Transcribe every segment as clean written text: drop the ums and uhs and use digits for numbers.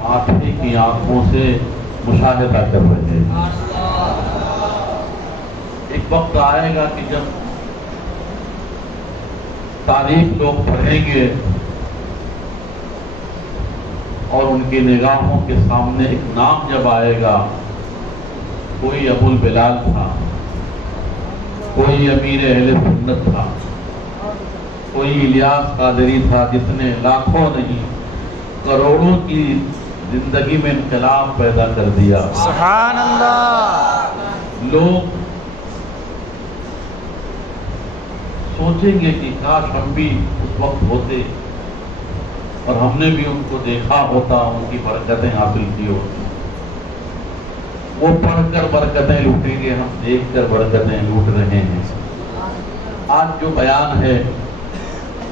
آنکھیں کی آنکھوں سے مشاہدہ کر رہے ہیں۔ ایک وقت آئے گا کہ جب تاریخ لوگ پڑھیں گے اور ان کی نگاہوں کے سامنے ایک نام جب آئے گا، کوئی ابو البلال تھا، کوئی امیر اہل سنت تھا، کوئی الیاس قادری تھا جس نے لاکھوں نہیں کروڑوں کی زندگی میں انقلاب پیدا کر دیا۔ سبحان اللہ۔ لوگ سوچیں گے کہ کاش ہم بھی اس وقت ہوتے اور ہم نے بھی ان کو دیکھا ہوتا، ان کی برکتیں حاصل کی ہوتی۔ وہ پڑھ کر برکتیں لوٹیں گے، ہم دیکھ کر برکتیں لوٹ رہے ہیں۔ آج جو بیان ہے،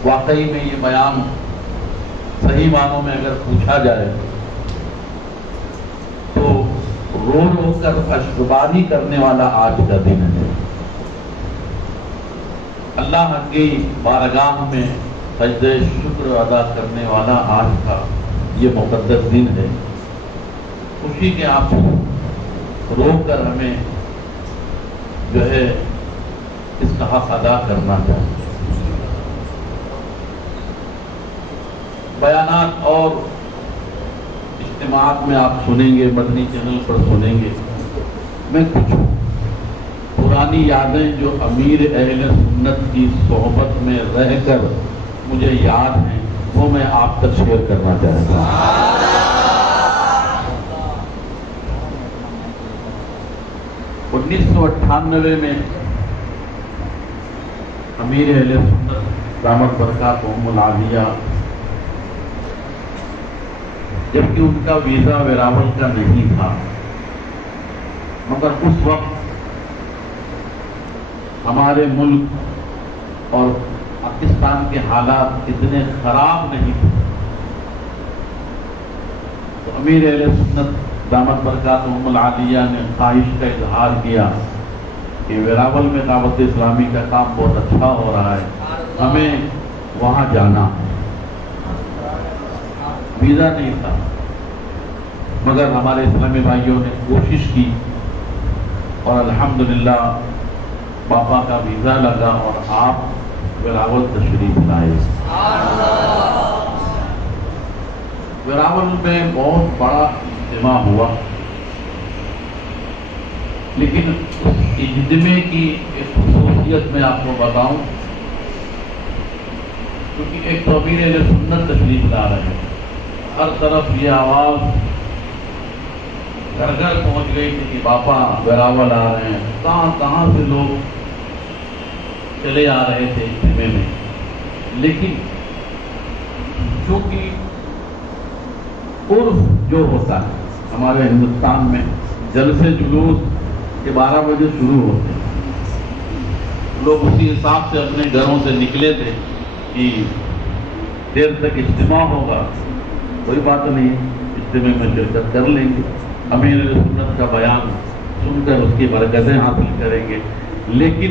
واقعی میں یہ بیان صحیح معنوں میں اگر پوچھا جائے تو رو رو کر اشکباری کرنے والا آج کا دن ہے۔ اللہ کی بارگاہ میں سجدہ شکر ادا کرنے والا آج کا یہ مقدس دن ہے۔ خوشی کے آنسو رو کر ہمیں جو ہے اس کا حق ادا کرنا چاہیے۔ بیانات اور اجتماعات میں آپ سنیں گے، مدنی چینل پر سنیں گے، میں کچھ پرانی یادیں جو امیر اہل سنت کی صحبت میں رہ کر مجھے یاد ہیں وہ میں آپ تک شیئر کرنا چاہتا ہوں۔ 1998 میں امیر اہل سنت دامت برکاتہم العالیہ، جبکہ ان کا ویزا ویراول کا نہیں تھا، مگر اس وقت ہمارے ملک اور پاکستان کے حالات اتنے خراب نہیں تھے، تو امیر اہل سنت دامت برکاتہم العالیہ نے خواہش کا اظہار کیا کہ ویراول میں دعوت اسلامی کا کام بہت اچھا ہو رہا ہے، ہمیں وہاں جانا ہے۔ ویزا نہیں تھا، مگر ہمارے اسلامی بھائیوں نے کوشش کی اور الحمدللہ باپا کا ویزا لگا اور آپ ویراول تشریف لائے۔ ویراول میں بہت بڑا اجتماع ہوا، لیکن اس اجتماع کی ایک خصوصیت میں آپ کو بتاؤں، کیونکہ ایک تو امیر اہل سنت تشریف لا رہے ہیں، ہر طرف یہ آواز گھر گھر پہنچ گئی تھی کہ باپا ویراول آ رہے ہیں، کہاں کہاں سے لوگ چلے آ رہے تھے اجتماع میں۔ لیکن چونکہ عرف جو ہوتا ہے ہمارے ہندوستان میں، جلسے جلوس کے 12 بجے شروع ہوتے ہیں، لوگ اسی حساب سے اپنے گھروں سے نکلے تھے کہ دیر تک اجتماع ہوگا، کوئی بات نہیں، اجتماع میں شرکت کر لیں گے، امیر سنت کا بیان سن کر اس کی برکتیں حاصل کریں گے۔ لیکن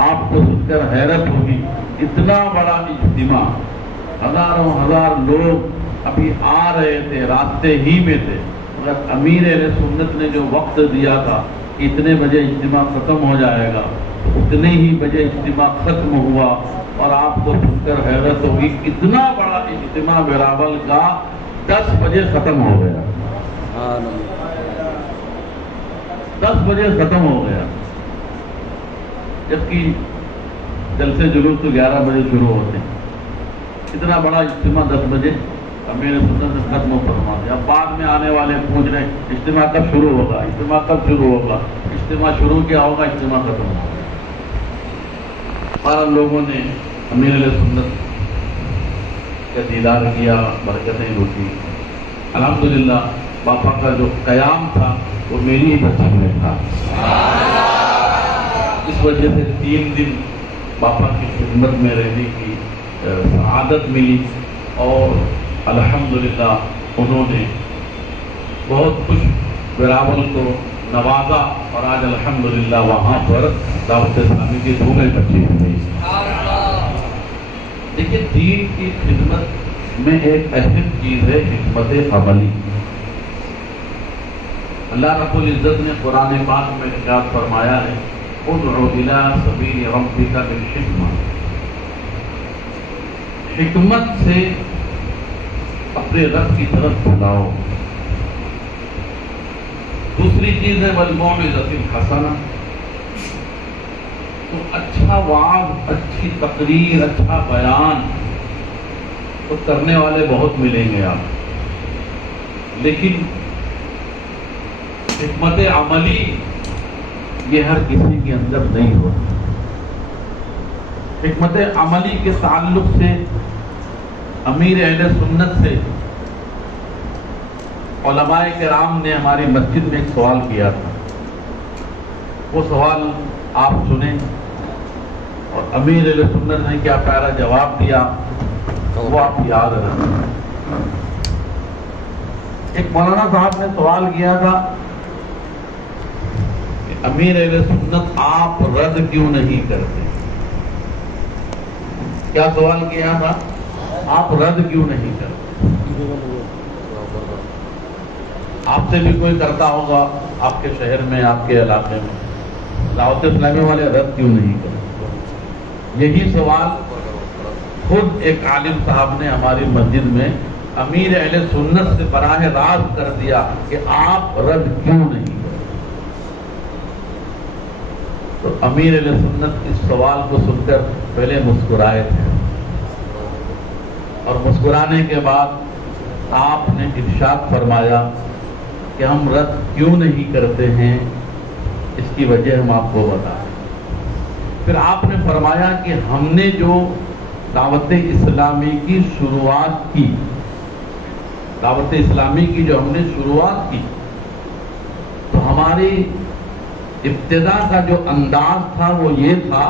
آپ کو سن کر حیرت ہوگی، اتنا بڑا اجتماع، ہزاروں ہزار لوگ ابھی آ رہے تھے، راستے ہی میں تھے، مگر امیر اہل سنت نے جو وقت دیا تھا کہ اتنے بجے اجتماع ختم ہو جائے گا، اتنے ہی بجے اجتماع ختم ہوا، اور آپ کو سن کر حیرت ہوگی اتنا بڑا اجتماع ویراول کا 10 بجے ختم ہو گیا۔ 10 بجے ختم ہو گیا، جبکہ جلسے جلوس تو 11 بجے شروع ہوتے ہیں۔ اتنا بڑا اجتماع 10 بجے امیر سنت نے ختم فرما دیا۔ اب بعد میں آنے والے پوچھ رہے ہیں اجتماع کب شروع ہوگا، اجتماع کب شروع ہوگا، اجتماع شروع کیا ہوگا، اجتماع ختم ہوگا۔ اور لوگوں نے امیر علیہ سنت کا دیدار کیا، برکتیں لوٹی۔ الحمدللہ باپا کا جو قیام تھا وہ میری ہی نصیب میں تھا، اس وجہ سے 3 دن باپا کی خدمت میں رہنے کی سعادت ملی، اور الحمدللہ انہوں نے بہت کچھ ویراول کو نوازا، اور آج الحمدللہ وہاں پر دعوت اسلامی کی دھومیں مچی ہوئی۔ دیکھیے دین کی خدمت میں ایک اہم چیز ہے حکمت عملی. اللہ رب العزت نے قرآن پاک میں ارشاد فرمایا ہے ادع الی سبیل ربک بالحکمہ. حکمت سے اپنے رب کی طرف بلاؤ. دوسری چیز ہے والموعظۃ الحسنہ. تو اچھا وعظ، اچھی تقریر، اچھا بیان تو کرنے والے بہت ملیں گے آپ، لیکن حکمت عملی یہ ہر کسی کے اندر نہیں ہوتی. حکمت عملی کے تعلق سے امیر اہل سنت سے علماء کرام نے ہماری مسجد میں ایک سوال کیا تھا. وہ سوال آپ سنیں اور امیر اہل سنت نے کیا پیارا جواب دیا وہ آپ یاد رکھیں. ایک مولانا صاحب نے سوال کیا تھا کہ امیر اہل سنت آپ رد کیوں نہیں کرتے؟ کیا سوال کیا تھا؟ آپ رد کیوں نہیں کرتے؟ آپ سے بھی کوئی کرتا ہوگا آپ کے شہر میں، آپ کے علاقے میں، دعوت اسلامی والے رد کیوں نہیں کرتے؟ یہی سوال خود ایک عالم صاحب نے ہماری مسجد میں امیر اہل سنت سے براہ راست کر دیا کہ آپ رد کیوں نہیں کرتے. تو امیر اہل سنت اس سوال کو سن کر پہلے مسکرائے تھے اور مسکرانے کے بعد آپ نے ارشاد فرمایا کہ ہم رد کیوں نہیں کرتے ہیں، اس کی وجہ ہم آپ کو بتائیں. پھر آپ نے فرمایا کہ ہم نے جو دعوت اسلامی کی شروعات کی، دعوت اسلامی کی جو ہم نے شروعات کی، تو ہماری ابتدا کا جو انداز تھا وہ یہ تھا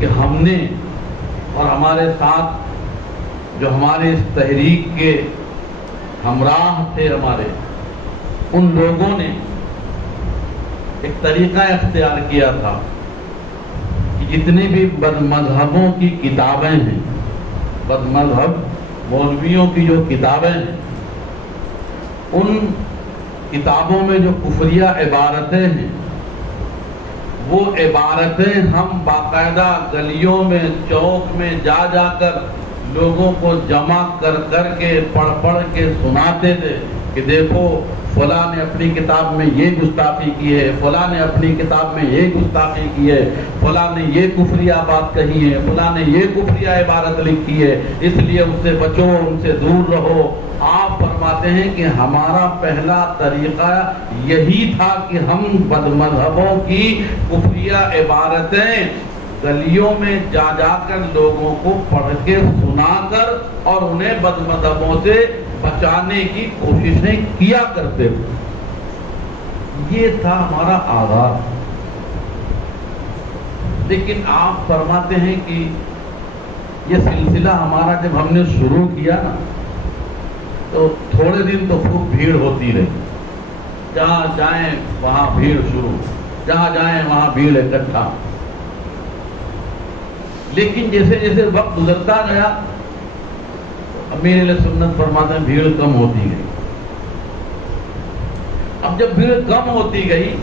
کہ ہم نے اور ہمارے ساتھ جو ہمارے اس تحریک کے ہمراہ تھے ہمارے، ان لوگوں نے ایک طریقہ اختیار کیا تھا کہ جتنی بھی بد مذہبوں کی کتابیں ہیں، بد مذہب مولویوں کی جو کتابیں ہیں، ان کتابوں میں جو کفریہ عبارتیں ہیں، وہ عبارتیں ہم باقاعدہ گلیوں میں، چوک میں جا جا کر لوگوں کو جمع کر کر کے پڑھ کے سناتے تھے کہ دیکھو فلاں نے اپنی کتاب میں یہ گستاخی کی ہے، فلاں نے اپنی کتاب میں یہ گستاخی کی ہے، فلاں نے یہ کفریہ بات کہی ہے، فلاں نے یہ کفریہ عبارت لکھی ہے، اس لیے ان سے بچو، ان سے دور رہو. آپ فرماتے ہیں کہ ہمارا پہلا طریقہ یہی تھا کہ ہم بد مذہبوں کی کفریہ عبارتیں گلیوں میں جا جا کر لوگوں کو پڑھ کے سنا کر اور انہیں بد مذہبوں سے بچانے کی کوششیں کیا کرتے تھے. یہ تھا ہمارا آغاز. لیکن آپ فرماتے ہیں کہ یہ سلسلہ ہمارا جب ہم نے شروع کیا نا تو تھوڑے دن تو خوب بھیڑ ہوتی رہی، جہاں جائیں وہاں بھیڑ شروع، جہاں جائیں وہاں بھیڑ اکٹھا. لیکن جیسے جیسے وقت گزرتا گیا امیر اہل سنت فرماتے ہیں بھیڑ کم ہوتی گئی. اب جب بھیڑ کم ہوتی گئی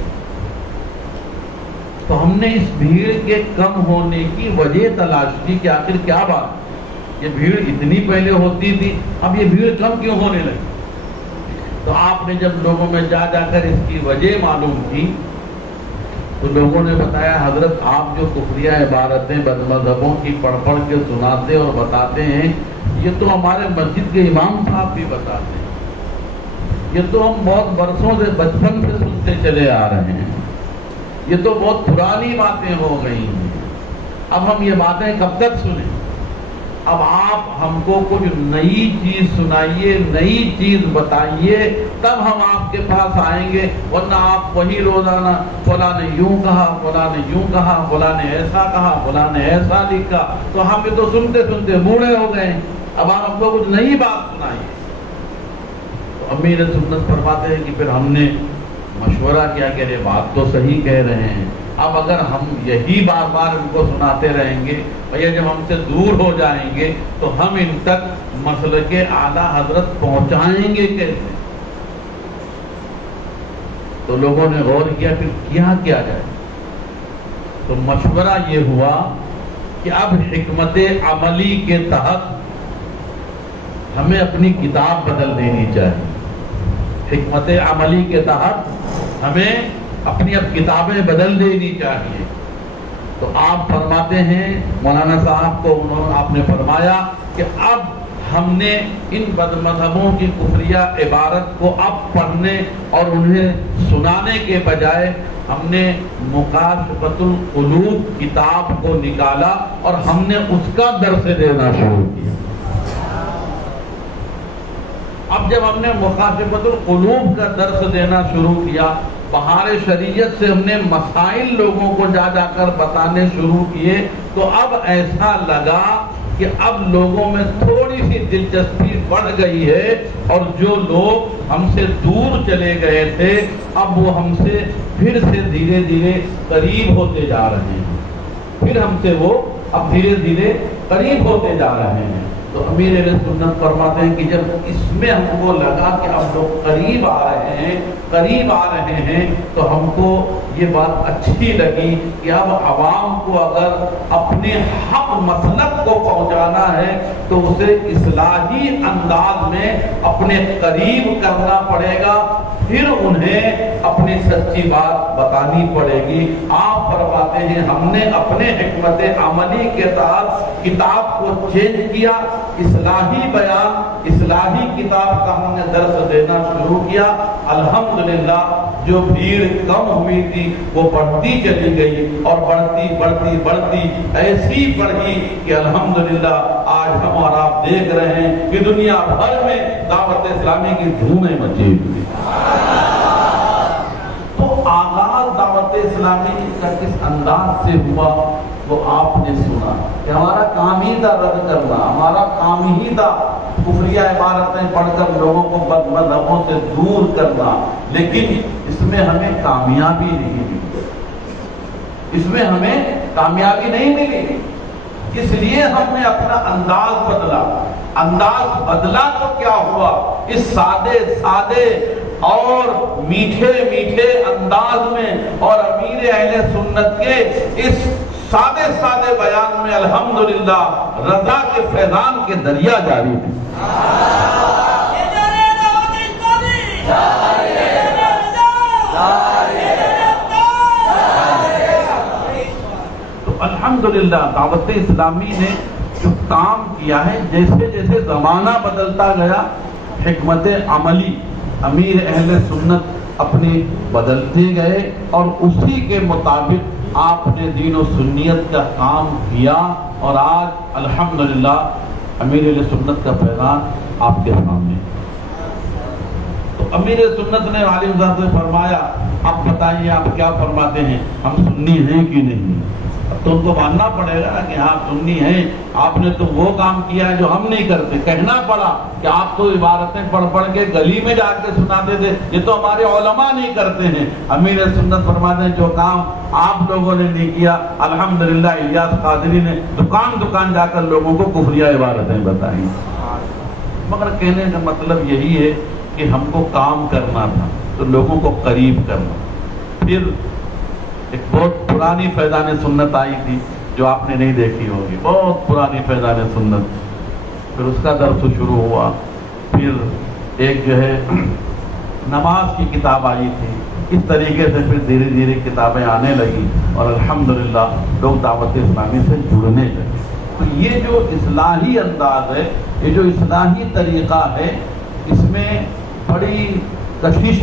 تو ہم نے اس بھیڑ کے کم ہونے کی وجہ تلاش کی کہ آخر کیا بات، یہ بھیڑ اتنی پہلے ہوتی تھی، اب یہ بھیڑ کم کیوں ہونے لگی؟ تو آپ نے جب لوگوں میں جا جا کر اس کی وجہ معلوم کی تو لوگوں نے بتایا حضرت آپ جو کفریہ عبارتیں بد مذہبوں کی پڑھ کے سناتے اور بتاتے ہیں، یہ تو ہمارے مسجد کے امام صاحب بھی بتاتے ہیں، یہ تو ہم بہت برسوں سے بچپن سے سنتے چلے آ رہے ہیں، یہ تو بہت پرانی باتیں ہو گئی ہیں، اب ہم یہ باتیں کب تک سنیں؟ اب آپ ہم کو کچھ نئی چیز سنائیے، نئی چیز بتائیے، تب ہم آپ کے پاس آئیں گے، ورنہ آپ وہی روزانہ فلاں نے یوں کہا، فلاں نے یوں کہا، فلاں نے ایسا کہا، فلاں نے ایسا لکھا، تو ہم تو سنتے سنتے بوڑھے ہو گئے. اب آپ ہم کو کچھ نئی بات سنائیے. تو امیر سنت فرماتے ہیں کہ پھر ہم نے مشورہ کیا کہ یہ بات تو صحیح کہہ رہے ہیں، اب اگر ہم یہی بار بار ان کو سناتے رہیں گے، بھیا جب ہم سے دور ہو جائیں گے تو ہم ان تک مسلک اعلیٰ حضرت پہنچائیں گے کیسے؟ تو لوگوں نے غور کیا پھر کیا جائے، تو مشورہ یہ ہوا کہ اب حکمت عملی کے تحت ہمیں اپنی کتاب بدل دینی چاہیے۔ حکمت عملی کے تحت ہمیں اپنی اب کتابیں بدل دینی چاہیے۔ تو آپ فرماتے ہیں، مولانا صاحب کو آپ نے فرمایا کہ اب ہم نے ان بد مذہبوں کی کفریہ عبارت کو اب پڑھنے اور انہیں سنانے کے بجائے ہم نے مکاشفۃ القلوب کتاب کو نکالا اور ہم نے اس کا درس دینا شروع کیا۔ اب جب ہم نے مکاشفۃ القلوب کا درس دینا شروع کیا، بہار شریعت سے ہم نے مسائل لوگوں کو جا کر بتانے شروع کیے، تو اب ایسا لگا کہ اب لوگوں میں تھوڑی سی دلچسپی بڑھ گئی ہے، اور جو لوگ ہم سے دور چلے گئے تھے اب وہ ہم سے پھر سے دھیرے دھیرے قریب ہوتے جا رہے ہیں، پھر ہم سے وہ اب دھیرے دھیرے قریب ہوتے جا رہے ہیں۔ تو امیر اہل سنت فرماتے ہیں کہ جب اس میں ہم کو لگا کہ اب لوگ قریب آ رہے ہیں تو ہم کو یہ بات اچھی لگی کہ اب عوام کو اگر اپنے حق مسلک کو پہنچانا ہے تو اسے اصلاحی انداز میں اپنے قریب کرنا پڑے گا، پھر انہیں اپنی سچی بات بتانی پڑے گی۔ آپ فرماتے ہیں ہم نے اپنے حکمت عملی کے تحت کتاب کو چینج کیا، اصلاحی بیان، اصلاحی کتاب کا ہم نے درس دینا شروع کیا۔ الحمدللہ جو بھیڑ کم ہوئی تھی وہ بڑھتی چلی گئی، اور بڑھتی ایسی بڑھی کہ الحمدللہ آج ہم اور آپ دیکھ رہے ہیں کہ دنیا بھر میں دعوت اسلامی کی دھومیں مچی ہوئی۔ تو آغاز دعوت اسلامی کا کس انداز سے ہوا وہ آپ نے سنا کہ ہمارا کام ہی تھا رد کرنا، ہمارا کام ہی تھا کفریہ عبارتیں پڑھ کر لوگوں کو بد مذہبوں سے دور کرنا، لیکن اس میں ہمیں کامیابی نہیں ملی، اس میں ہمیں کامیابی نہیں ملی۔ اس لیے ہم نے اپنا انداز بدلا تو کیا ہوا، اس سادے اور میٹھے انداز میں اور امیر اہل سنت کے اس سادے بیان میں الحمدللہ رضا کے فیضان کے دریا جاری ہیں۔ تو الحمدللہ دعوت اسلامی نے جو کام کیا ہے، جیسے زمانہ بدلتا گیا حکمت عملی امیر اہل سنت اپنی بدلتے گئے، اور اسی کے مطابق آپ نے دین و سنیت کا کام کیا، اور آج الحمدللہ امیر اہل سنت کا پیغام آپ کے سامنے۔ تو امیر سنت نے عالم صاحب سے فرمایا آپ بتائیے آپ کیا فرماتے ہیں، ہم سنی ہیں کہ نہیں؟ اب تو ان کو ماننا پڑے گا کہ ہاں سنی ہیں، آپ نے تو وہ کام کیا ہے جو ہم نہیں کرتے۔ کہنا پڑا کہ آپ تو عبارتیں پڑھ کے گلی میں جا کے سناتے تھے، یہ تو ہمارے علماء نہیں کرتے ہیں۔ امیر سنت فرماتے ہیں جو کام آپ لوگوں نے نہیں کیا، الحمدللہ الیاس قادری نے دکان جا کر لوگوں کو کفریہ عبارتیں بتائیں۔ مگر کہنے کا مطلب یہی ہے کہ ہم کو کام کرنا تھا تو لوگوں کو قریب کرنا۔ پھر ایک بہت پرانی فیضان سنت آئی تھی جو آپ نے نہیں دیکھی ہوگی، بہت پرانی فیضان سنت، پھر اس کا درس شروع ہوا۔ پھر ایک جو ہے نماز کی کتاب آئی تھی، اس طریقے سے پھر دھیرے دھیرے کتابیں آنے لگی، اور الحمدللہ لوگ دعوت اسلامی سے جڑنے لگے۔ تو یہ جو اصلاحی انداز ہے، یہ جو اصلاحی طریقہ ہے، اس میں بڑی کشش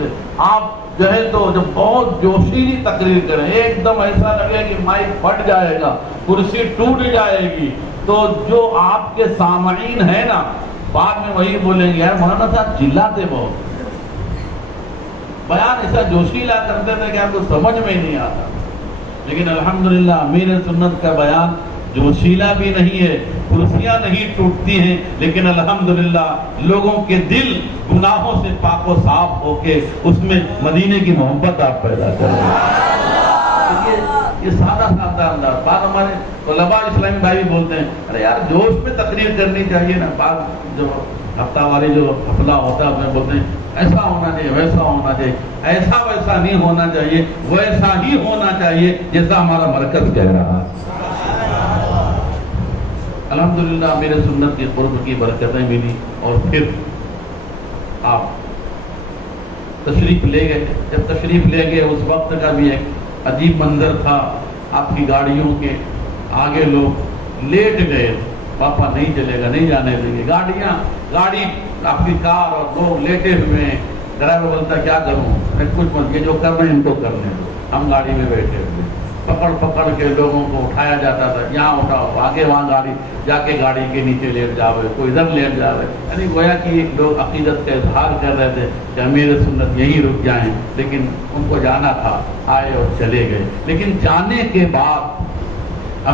ہے، آپ جو ہے تو جب بہت جوشیلی تقریر کریں، ایک دم ایسا لگے کہ مائک پھٹ جائے گا، کرسی ٹوٹ جائے گی، تو جو آپ کے سامعین ہیں نا بعد میں وہی بولیں گے یار مولانا صاحب چلاتے بہت، بیان ایسا جوشیلا کرتے تھے کہ آپ کو سمجھ میں نہیں آتا۔ لیکن الحمدللہ امیر سنت کا بیان جو وسیلہ بھی نہیں ہے، کرسیاں نہیں ٹوٹتی ہیں، لیکن الحمدللہ لوگوں کے دل گناہوں سے پاک و صاف ہو کے اس میں مدینے کی محبت آپ پیدا کر رہے ہیں۔ یہ سادہ سادہ انداز۔ بعض ہمارے طلباء اسلامی بھائی بھی بولتے ہیں ارے یار جوش میں تقریر کرنی چاہیے نا۔ بعض جو ہفتہ واری جو حفلہ ہوتا ہے اس میں بولتے ہیں ایسا ہونا چاہیے، ویسا ہونا چاہیے، ایسا ویسا نہیں ہونا چاہیے، ویسا ہی ہونا چاہیے جیسا ہمارا مرکز کہہ رہا ہے۔ الحمدللہ میرے سنت کی قرب کی برکتیں ملی، اور پھر آپ تشریف لے گئے۔ جب تشریف لے گئے اس وقت کا بھی ایک عجیب منظر تھا، آپ کی گاڑیوں کے آگے لوگ لیٹ گئے، پاپا نہیں چلے گا، نہیں جانے دیں گے، گاڑی آپ کی کار اور لوگ لیٹے ہوئے ہیں۔ ڈرائیور بولتا کیا کروں، کچھ مت، یہ جو کر رہے ہیں ان کو کرنے دو، ہم گاڑی میں بیٹھے ہوئے، پکڑ کے لوگوں کو اٹھایا جاتا تھا، یہاں اٹھاؤ، آگے وہاں گاڑی جا کے گاڑی کے نیچے لیٹ جاوے، کوئی ادھر لیٹ جاوے، یعنی گویا کہ لوگ عقیدت کا اظہار کر رہے تھے کہ امیر سنت یہیں رک جائیں، لیکن ان کو جانا تھا، آئے اور چلے گئے۔ لیکن جانے کے بعد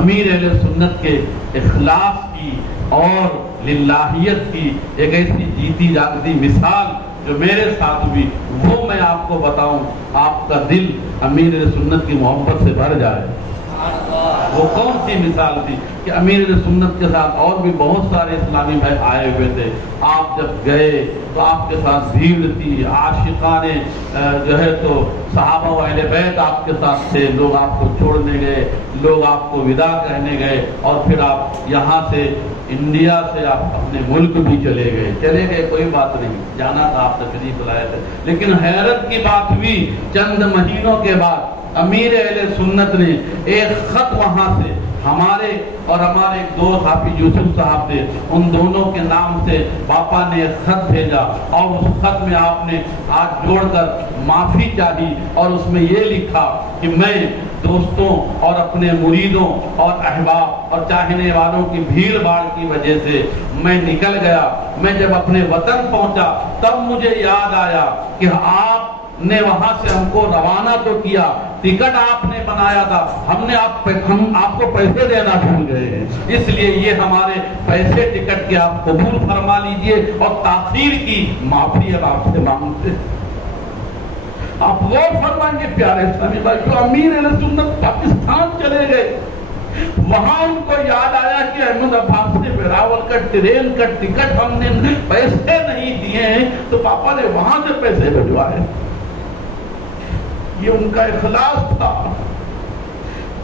امیر اہل سنت کے اخلاص کی اور للہیت کی ایک ایسی جیتی جاگتی مثال جو میرے ساتھ بھی، وہ میں آپ کو بتاؤں، آپ کا دل امیر سنت کی محبت سے بھر جائے۔ وہ کون سی مثال تھی کہ امیر سنت کے ساتھ اور بھی بہت سارے اسلامی بھائی آئے ہوئے تھے، آپ جب گئے تو آپ کے ساتھ بھیڑ تھی، عاشقان جو ہے تو صحابہ و اہل بیت آپ کے ساتھ تھے، لوگ آپ کو چھوڑنے گئے، لوگ آپ کو وداع کہنے گئے، اور پھر آپ یہاں سے انڈیا سے آپ اپنے ملک بھی چلے گئے، کوئی بات نہیں، جانا تھا، آپ تشریف لائے تھے۔ لیکن حیرت کی بات ہوئی، چند مہینوں کے بعد امیر اہل سنت نے ایک خط وہاں سے ہمارے اور ہمارے ایک دوست حافظ یوسف صاحب تھے، ان دونوں کے نام سے پاپا نے ایک خط بھیجا، اور اس خط میں آپ نے ہاتھ جوڑ کر معافی چاہی، اور اس میں یہ لکھا کہ میں دوستوں اور اپنے مریدوں اور احباب اور چاہنے والوں کی بھیڑ بھاڑ کی وجہ سے میں نکل گیا۔ میں جب اپنے وطن پہنچا تب مجھے یاد آیا کہ آپ نے وہاں سے ہم کو روانہ تو کیا، ٹکٹ آپ نے بنایا تھا، ہم آپ کو پیسے دینا بھول گئے ہیں، اس لیے یہ ہمارے پیسے ٹکٹ کے آپ قبول فرما لیجئے، اور تاخیر کی معافی اب آپ سے مانگتے ہیں۔ آپ غور فرمائیں گے پیارے اسلامی بھائی، جو امیر اہل سنت پاکستان چلے گئے، وہاں ان کو یاد آیا کہ احمد عباس نے ویراول کا ٹرین کا ٹکٹ ہم نے پیسے نہیں دیے ہیں، تو پاپا نے وہاں سے پیسے بھجوائے۔ یہ ان کا اخلاص تھا،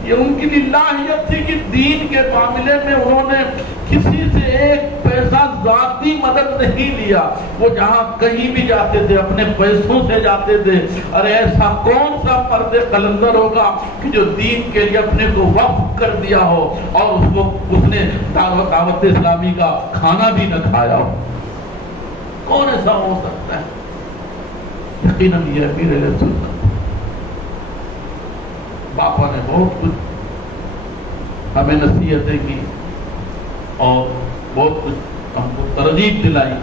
یہ ان کی للہیت تھی کہ دین کے معاملے میں انہوں نے کسی سے ایک پیسہ ذاتی مدد نہیں لیا، وہ جہاں کہیں بھی جاتے تھے اپنے پیسوں سے جاتے تھے۔ ارے ایسا کون سا مرد قلندر ہوگا کہ جو دین کے لیے اپنے کو وقف کر دیا ہو اور اس نے دعوت اسلامی کا کھانا بھی نہ کھایا ہو؟ کون ایسا ہو سکتا ہے؟ یقیناً یہ امیر اہل سنت۔ باپا نے بہت کچھ ہمیں نصیحتیں کی اور بہت کچھ ہم کو ترغیب دلائی۔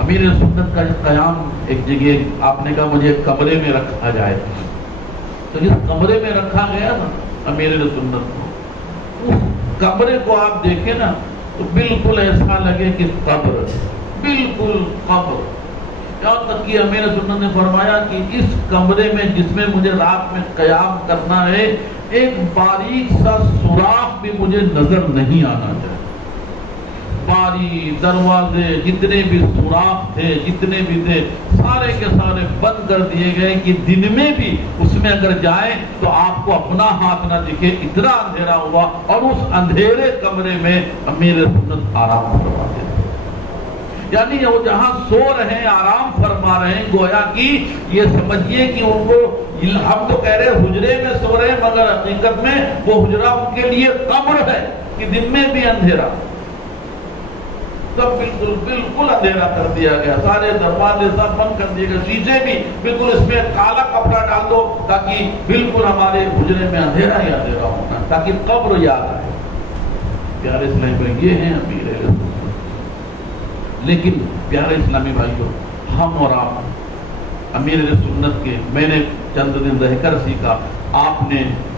امیر سنت کا قیام ایک جگہ آپ نے کہا مجھے ایک کمرے میں رکھا جائے، تو جس کمرے میں رکھا گیا نا امیر سنت کو، اس کمرے کو آپ دیکھیں نا تو بالکل ایسا لگے کہ قبر، بالکل قبر۔ یہاں تک کہ امیر سنت نے فرمایا کہ اس کمرے میں جس میں مجھے رات میں قیام کرنا ہے، ایک باریک سا سوراخ بھی مجھے نظر نہیں آنا چاہیے۔ باری دروازے جتنے بھی سوراخ تھے، جتنے بھی تھے، سارے کے سارے بند کر دیے گئے کہ دن میں بھی اس میں اگر جائیں تو آپ کو اپنا ہاتھ نہ دکھے، اتنا اندھیرا ہوا۔ اور اس اندھیرے کمرے میں امیر سنت آرام فرماتے تھے، یعنی وہ جہاں سو رہے ہیں، آرام فرما رہے ہیں، گویا کہ یہ سمجھیے کہ ان کو، ہم تو کہہ رہے حجرے میں سو رہے ہیں، مگر حقیقت میں وہ حجرہ ان کے لیے قبر ہے کہ دن میں بھی اندھیرا، سب بالکل اندھیرا کر دیا گیا، سارے دروازے سب بند کر دیے گئے، شیشے بھی بالکل اس میں کالا کپڑا ڈال دو تاکہ بالکل ہمارے حجرے میں اندھیرا ہی اندھیرا ہونا، تاکہ قبر یاد آئے۔ پیارے اسلامی بھائی، یہ ہیں امیر اہل سنت۔ لیکن پیارے اسلامی بھائیوں، ہم اور آپ امیر سنت کے، میں نے چند دن رہ کر سیکھا، آپ نے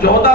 14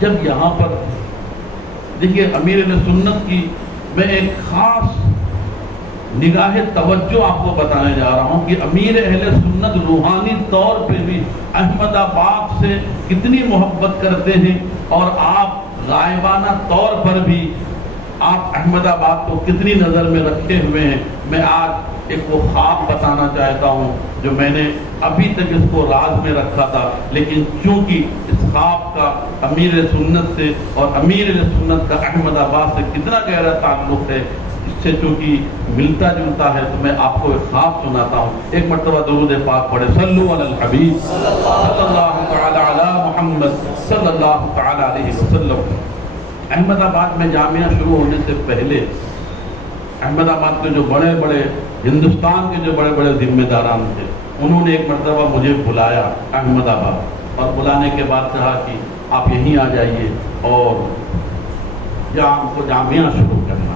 جب یہاں پر دیکھیے امیر اہل سنت کی میں ایک خاص نگاہ توجہ آپ کو بتانے جا رہا ہوں کہ امیر اہل سنت روحانی طور پہ بھی احمد آباد سے کتنی محبت کرتے ہیں، اور آپ غائبانہ طور پر بھی آپ احمد آباد کو کتنی نظر میں رکھے ہوئے ہیں۔ میں آج ایک وہ خواب بتانا چاہتا ہوں جو میں نے ابھی تک اس کو راز میں رکھا تھا، لیکن چونکہ اس خواب کا امیر سنت سے اور امیر سنت کا احمد آباد سے کتنا گہرا تعلق ہے، اس سے چونکہ ملتا جلتا ہے، تو میں آپ کو ایک خواب سناتا ہوں۔ ایک مرتبہ درود پاک پڑھے، صلو علی الحبیب صلی اللہ تعالی علی محمد صلی اللہ تعالی علیہ وسلم۔ احمد آباد میں جامعہ شروع ہونے سے پہلے احمد آباد کے جو بڑے بڑے ہندوستان کے جو بڑے بڑے ذمہ داران تھے، انہوں نے ایک مرتبہ مجھے بلایا احمد آباد، اور بلانے کے بعد کہا کہ آپ یہیں آ جائیے اور کو جامعہ شروع کرنا۔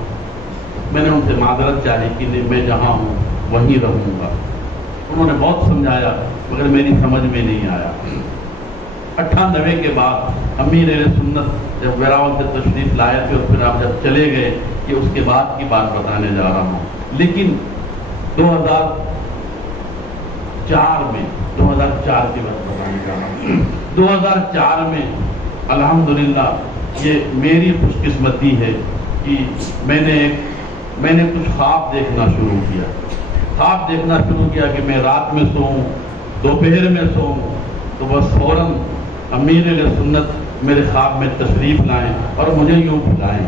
میں نے ان سے معذرت چاہی کہ نہیں، میں جہاں ہوں وہیں رہوں گا۔ انہوں نے بہت سمجھایا مگر میری سمجھ میں نہیں آیا۔ 98 کے بعد امیر اہل سنت جب ویراول سے تشریف لائے تھے اور پھر آپ جب چلے گئے، یہ اس کے بعد کی بات بتانے جا رہا ہوں۔ لیکن 2004 میں 2004 کی بات بتانے جا رہا ہوں۔ 2004 میں الحمدللہ یہ میری خوش قسمتی ہے کہ میں نے کچھ خواب دیکھنا شروع کیا۔ خواب دیکھنا شروع کیا کہ میں رات میں سوؤں، دوپہر میں سوؤں، تو بس فوراً امیر اہل سنت میرے خواب میں تشریف لائیں اور مجھے یوں بلائیں۔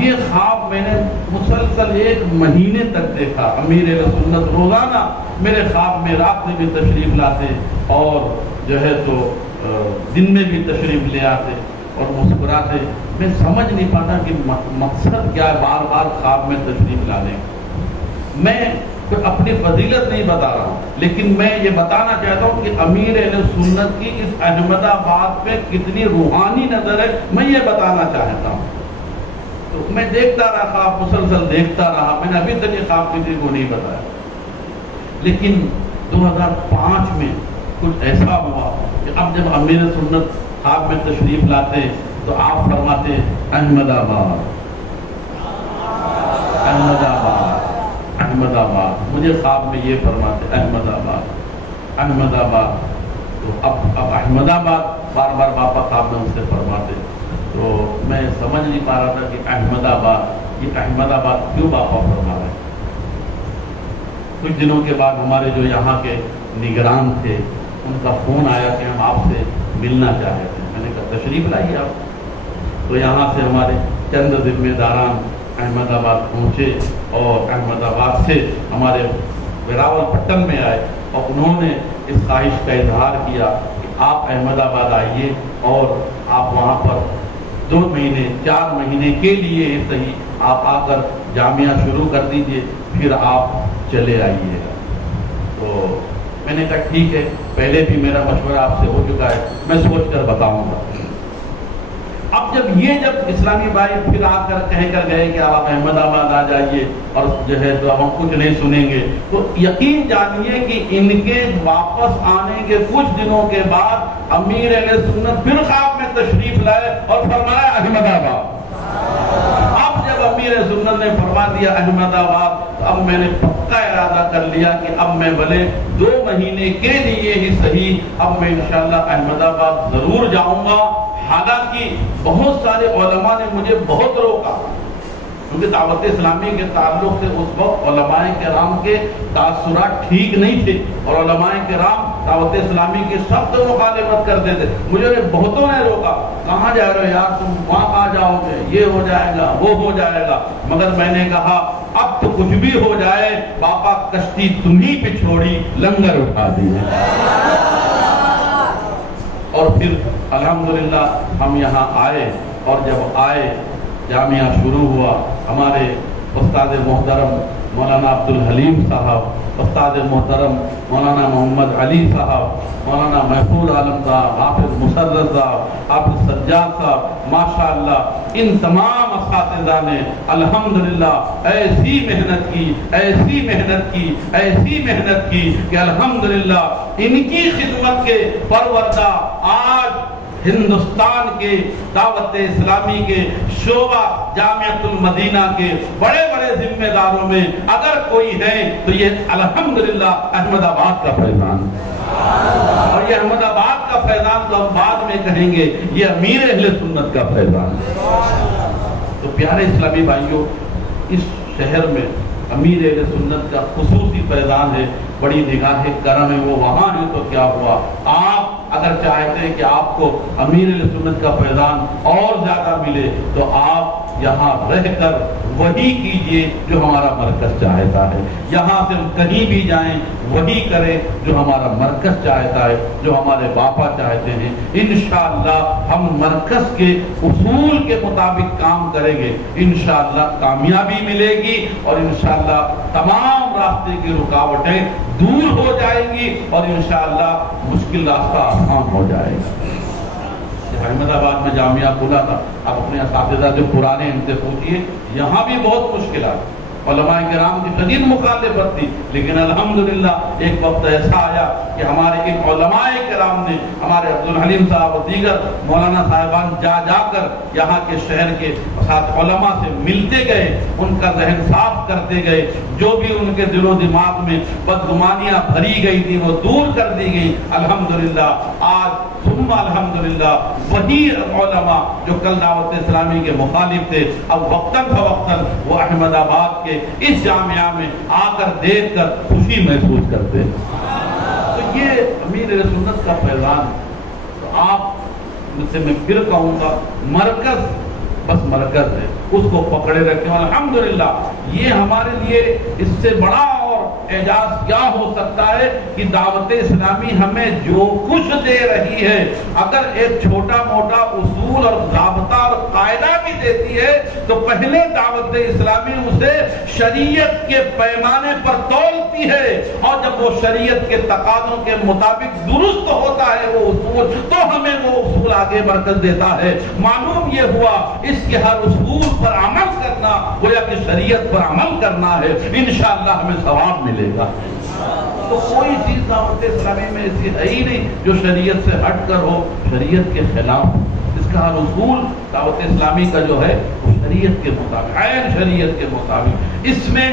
یہ خواب میں نے مسلسل 1 مہینے تک دیکھا۔ امیر اہل سنت روزانہ میرے خواب میں رات میں بھی تشریف لاتے اور جو ہے تو دن میں بھی تشریف لے آتے اور مسکراتے۔ میں سمجھ نہیں پاتا کہ مقصد کیا ہے بار بار خواب میں تشریف لانے۔ میں اپنی فضیلت نہیں بتا رہا ہوں، لیکن میں یہ بتانا چاہتا ہوں کہ امیر اہل سنت کی اس احمد آباد پہ کتنی روحانی نظر ہے، میں یہ بتانا چاہتا ہوں۔ تو میں دیکھتا رہا، خواب مسلسل دیکھتا رہا۔ میں نے ابھی تک یہ خواب کسی کو نہیں بتایا، لیکن 2005 میں کچھ ایسا ہوا کہ اب جب امیر سنت خواب میں تشریف لاتے تو آپ فرماتے احمد آباد، احمد آباد، احمد آباد۔ مجھے خواب میں یہ فرماتے احمد آباد، احمد آباد۔ تو اب احمد آباد بار بار باپا خواب میں ان سے فرماتے، تو میں سمجھ نہیں پا رہا تھا کہ احمد آباد، یہ احمد آباد کیوں باپا فرما رہے ہیں۔ کچھ دنوں کے بعد ہمارے جو یہاں کے نگران تھے، ان کا فون آیا کہ ہم آپ سے ملنا چاہتے ہیں۔ میں نے کہا تشریف لائیے آپ۔ تو یہاں سے ہمارے چند ذمہ داران احمد آباد پہنچے اور احمد آباد سے ہمارے ویراول پٹن میں آئے، اور انہوں نے اس خواہش کا اظہار کیا کہ آپ احمد آباد آئیے اور آپ وہاں پر 2 مہینے 4 مہینے کے لیے ہی صحیح آپ آ کر جامعہ شروع کر دیجئے، پھر آپ چلے آئیے گا۔ تو میں نے کہا ٹھیک ہے، پہلے بھی میرا مشورہ آپ سے ہو چکا ہے، میں سوچ کر بتاؤں گا۔ اب جب اسلامی بھائی پھر آ کر کہہ کر گئے کہ آپ احمد آباد آ جائیے اور جو ہے تو اب ہم کچھ نہیں سنیں گے، تو یقین جانیے کہ ان کے واپس آنے کے کچھ دنوں کے بعد امیر اہل سنت پھر خواب میں تشریف لائے اور فرمایا احمد آباد۔ اب جب امیر سنت نے فرما دیا احمد آباد، تو اب میں نے پکا ارادہ کر لیا کہ اب میں بھلے 2 مہینے کے لیے ہی صحیح، اب میں انشاءاللہ احمد آباد ضرور جاؤں گا۔ حالانکہ بہت سارے علماء نے مجھے بہت روکا، کیونکہ دعوت اسلامی کے تعلق سے اس وقت علماء کرام کے تاثرات ٹھیک نہیں تھے، اور علماء کرام دعوت اسلامی کی سخت مخالفت کرتے تھے۔ مجھے بہتوں نے روکا، کہاں جا رہے ہو یار تم، وہاں کہاں جاؤ گے، یہ ہو جائے گا وہ ہو جائے گا۔ مگر میں نے کہا اب تو کچھ بھی ہو جائے، باپا کشتی تمہیں پہ چھوڑی، لنگر اٹھا دیے۔ اور پھر الحمدللہ ہم یہاں آئے، اور جب آئے جامعہ شروع ہوا۔ ہمارے استاد محترم مولانا عبدالحلیم صاحب، استاد محترم مولانا محمد علی صاحب، مولانا محفوظ عالم صاحب، حافظ مسرت صاحب، حافظ سجاد صاحب، ماشاءاللہ ان تمام اساتذہ نے الحمدللہ ایسی محنت کی، ایسی محنت کی، ایسی محنت کی کہ الحمدللہ ان کی خدمت کے پروردہ آج ہندوستان کے دعوت اسلامی کے شعبہ جامعۃ المدینہ کے بڑے بڑے ذمہ داروں میں اگر کوئی ہے تو یہ الحمدللہ احمد آباد کا فیضان، اور یہ احمد آباد کا فیضان تو ہم بعد میں کہیں گے، یہ امیر اہل سنت کا فیضان۔ تو پیارے اسلامی بھائیوں، اس شہر میں امیر اہل سنت کا خصوصی فیضان ہے، بڑی نگاہ کرم ہے، وہ وہاں ہے تو کیا ہوا، آپ اگر چاہتے ہیں کہ آپ کو امیر اہل سنت کا فیضان اور زیادہ ملے تو آپ یہاں رہ کر وہی کیجئے جو ہمارا مرکز چاہتا ہے، یہاں سے ہم کہیں بھی جائیں وہی کریں جو ہمارا مرکز چاہتا ہے، جو ہمارے باپا چاہتے ہیں۔ انشاءاللہ ہم مرکز کے اصول کے مطابق کام کریں گے، انشاءاللہ کامیابی ملے گی، اور انشاءاللہ تمام راستے کی رکاوٹیں دور ہو جائیں گی، اور انشاءاللہ مشکل راستہ آسان ہو جائے گا۔ احمد آباد میں جامعہ کھلا تھا، آپ اپنے اساتذہ جو پرانے ان سے پوچھئے، یہاں بھی بہت مشکلات، علماء کرام کی شدید مخالفت تھی، لیکن الحمدللہ ایک وقت ایسا آیا کہ ہمارے ایک علماء کرام نے، ہمارے عبدالحلیم صاحب و دیگر مولانا صاحبان جا کر یہاں کے شہر کے ساتھ علماء سے ملتے گئے، ان کا ذہن صاف کرتے گئے، جو بھی ان کے دل و دماغ میں بدگمانیاں بھری گئی تھی وہ دور کر دی گئی۔ الحمدللہ آج ثم الحمدللہ وہی علماء جو کل دعوت اسلامی کے مخالف تھے، اب وقتاً فوقتاً وہ احمد آباد کے اس جامعہ میں آ کر دیکھ کر خوشی محسوس کرتے ہیں۔ تو یہ امیر اہل سنت کا فیضان، تو آپ سے میں پھر کہوں گا، مرکز بس مرکز ہے، اس کو پکڑے رکھیں۔ الحمدللہ یہ ہمارے لیے اس سے بڑا اور اعجاز کیا ہو سکتا ہے کہ دعوت اسلامی ہمیں جو کچھ دے رہی ہے، اگر ایک چھوٹا موٹا اصول اور ضابطہ اور قاعدہ بھی دیتی ہے تو پہلے دعوت اسلامی اسے شریعت کے پیمانے پر تولتی ہے، اور جب وہ شریعت کے تقاضوں کے مطابق درست ہوتا ہے وہ اصول، تو ہمیں وہ اصول آگے مرکز دیتا ہے۔ معلوم یہ ہوا اس کے ہر اصول پر عمل کرنا گویا کہ شریعت پر عمل کرنا ہے، انشاءاللہ ہمیں ثواب ملے گا۔ تو کوئی چیز دعوت اسلامی میں ایسی ہے ہی نہیں جو شریعت سے ہٹ کر ہو، شریعت کے خلاف۔ اس کا ہر اصول دعوت اسلامی کا جو ہے وہ شریعت کے مطابق، عین شریعت کے مطابق۔ اس میں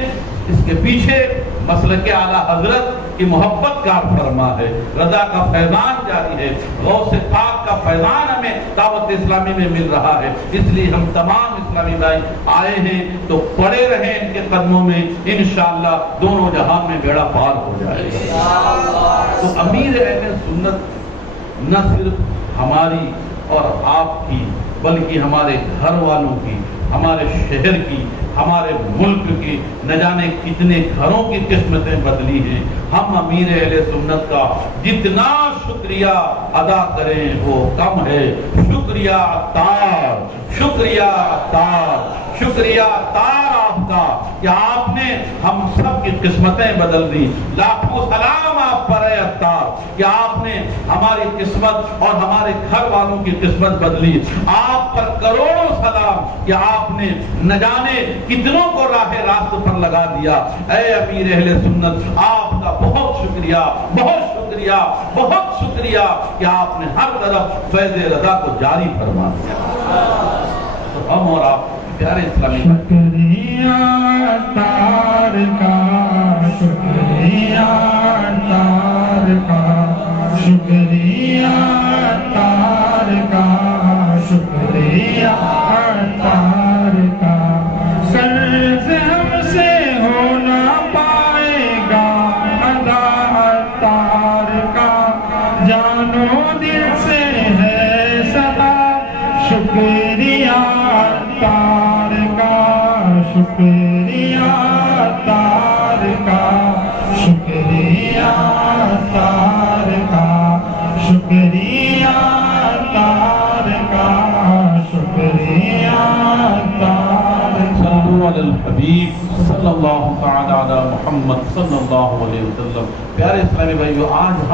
اس کے پیچھے مسلک اعلیٰ حضرت کی محبت کار فرما ہے، رضا کا فیضان جاری ہے، غوث پاک کا فیضان ہمیں دعوت اسلامی میں مل رہا ہے۔ اس لیے ہم تمام اسلامی بھائی آئے ہیں تو پڑے رہیں ان کے قدموں میں، انشاءاللہ دونوں جہان میں بیڑا پار ہو جائے گا۔ تو امیر اہل سنت نہ صرف ہماری اور آپ کی بلکہ ہمارے گھر والوں کی، ہمارے شہر کی، ہمارے ملک کی، نہ جانے کتنے گھروں کی قسمتیں بدلی ہیں۔ ہم امیر اہل سنت کا جتنا شکریہ ادا کریں وہ کم ہے۔ شکریہ تار، شکریہ تار، شکریہ تار آپ کا کہ آپ نے ہم سب کی قسمتیں بدل دی۔ لاکھوں سلام آپ پر ہے عطار کہ آپ نے ہماری قسمت اور ہمارے گھر والوں کی قسمت بدلی۔ آپ پر کروڑوں سلام کہ آپ نے نہ جانے کتنوں کو راہ راست پر لگا دیا۔ اے امیر اہل سنت، آپ کا بہت شکریہ، بہت شکریہ، بہت شکریہ کہ آپ نے ہر طرف فیض رضا کو جاری فرما دیا۔ تو ہم اور آپ پیارے اسلامی شکریہ تار کا، شکریہ تار کا، شکریہ تار کا، شکریہ تار کا۔ قرض ہم سے ہو نہ پائے گا ادا تار کا، جانو دل سے ہے صدا شکریہ تار کا، شکریہ تار کا، شکریہ تار کا، شکریہ تار کا، شکریہ تار کا۔ حبیب صلی اللہ تعالی علی محمد صلی اللہ علیہ وسلم۔ پیارے اسلامی بھائیو، آج ہم